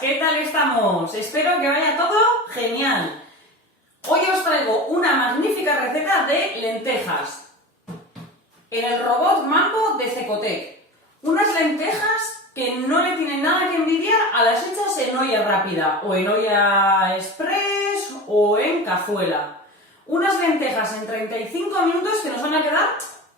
¿qué tal estamos? Espero que vaya todo genial. Hoy os traigo una magnífica receta de lentejas en el robot Mambo de Cecotec. Unas lentejas que no le tienen nada que envidiar a las hechas en olla rápida, o en olla express, o en cazuela. Unas lentejas en 35 minutos que nos van a quedar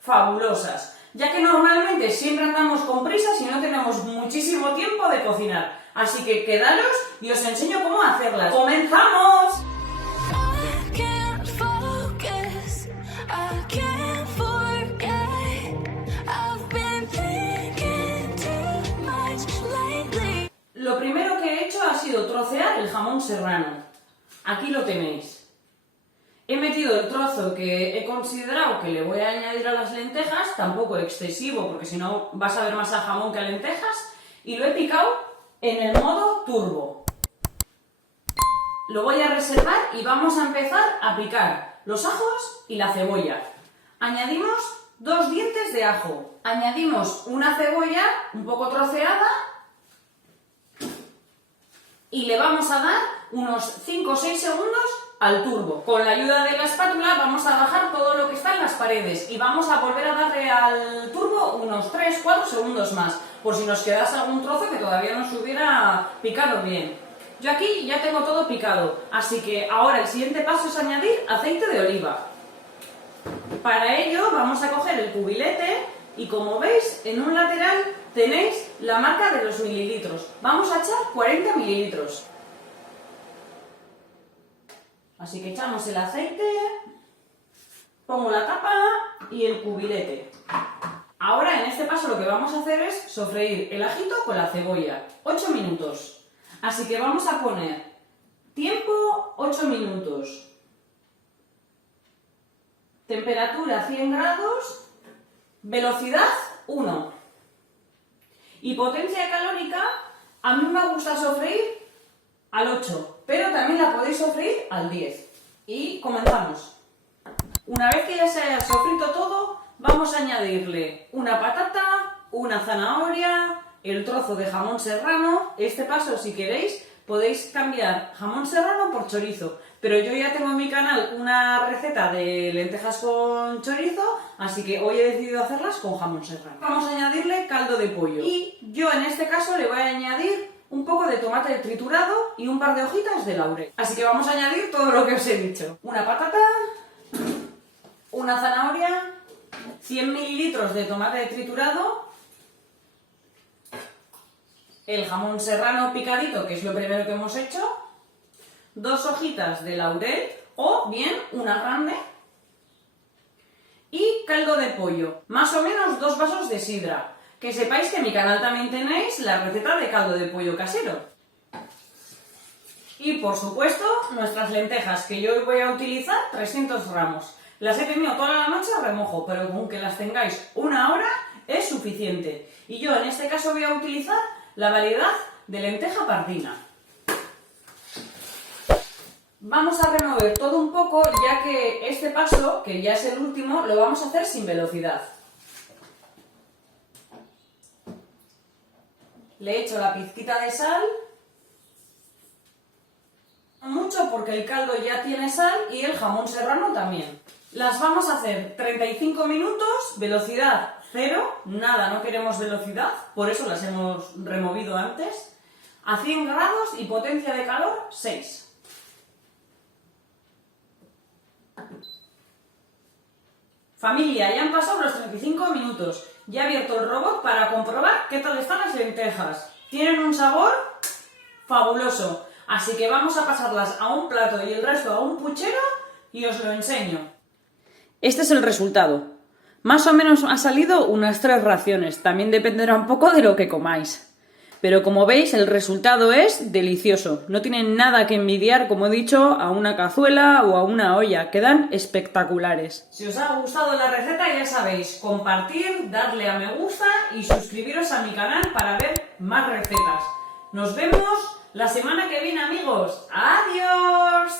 fabulosas, ya que normalmente siempre andamos con prisas y no tenemos muchísimo tiempo de cocinar. Así que quedaros y os enseño cómo hacerlas. ¡Comenzamos! Lo primero que he hecho ha sido trocear el jamón serrano. Aquí lo tenéis. He metido el trozo que he considerado que le voy a añadir a las lentejas, tampoco excesivo, porque si no vas a ver más a jamón que a lentejas, y lo he picado en el modo turbo. Lo voy a reservar y vamos a empezar a picar los ajos y la cebolla. Añadimos 2 dientes de ajo, añadimos una cebolla un poco troceada y le vamos a dar unos 5 o 6 segundos al turbo. Con la ayuda de la espátula vamos a bajar todo lo que está en las paredes y vamos a volver a darle al turbo unos 3-4 segundos más, por si nos quedase algún trozo que todavía no se hubiera picado bien. Yo aquí ya tengo todo picado, así que ahora el siguiente paso es añadir aceite de oliva. Para ello vamos a coger el cubilete y, como veis, en un lateral tenéis la marca de los mililitros. Vamos a echar 40 mililitros. Así que echamos el aceite, pongo la tapa y el cubilete. Ahora en este paso lo que vamos a hacer es sofreír el ajito con la cebolla. 8 minutos. Así que vamos a poner tiempo 8 minutos. Temperatura 100 grados. Velocidad 1. Y potencia calórica, a mí me gusta sofreír al 8, pero también la podéis sofreír al 10. Y comenzamos. Una vez que ya se haya sofrito todo, vamos a añadirle una patata, una zanahoria, el trozo de jamón serrano. Este paso, si queréis, podéis cambiar jamón serrano por chorizo, pero yo ya tengo en mi canal una receta de lentejas con chorizo, así que hoy he decidido hacerlas con jamón serrano. Vamos a añadirle caldo de pollo y yo en este caso le voy a añadir un poco de tomate triturado y un par de hojitas de laurel. Así que vamos a añadir todo lo que os he dicho. Una patata, una zanahoria, 100 mililitros de tomate triturado, el jamón serrano picadito, que es lo primero que hemos hecho, 2 hojitas de laurel o bien una grande y caldo de pollo, más o menos 2 vasos de sidra. Que sepáis que en mi canal también tenéis la receta de caldo de pollo casero. Y por supuesto nuestras lentejas, que yo hoy voy a utilizar 300 gramos. Las he tenido toda la noche a remojo, pero con que las tengáis una hora es suficiente. Y yo en este caso voy a utilizar la variedad de lenteja pardina. Vamos a remover todo un poco, ya que este paso, que ya es el último, lo vamos a hacer sin velocidad. Le echo la pizquita de sal, mucho porque el caldo ya tiene sal y el jamón serrano también. Las vamos a hacer 35 minutos, velocidad 0, nada, no queremos velocidad, por eso las hemos removido antes, a 100 grados y potencia de calor 6. Familia, ya han pasado los 35 minutos. Ya he abierto el robot para comprobar qué tal están las lentejas. Tienen un sabor fabuloso. Así que vamos a pasarlas a un plato y el resto a un puchero y os lo enseño. Este es el resultado. Más o menos ha salido unas 3 raciones. También dependerá un poco de lo que comáis. Pero como veis, el resultado es delicioso. No tienen nada que envidiar, como he dicho, a una cazuela o a una olla. Quedan espectaculares. Si os ha gustado la receta, ya sabéis, compartir, darle a me gusta y suscribiros a mi canal para ver más recetas. Nos vemos la semana que viene, amigos. ¡Adiós!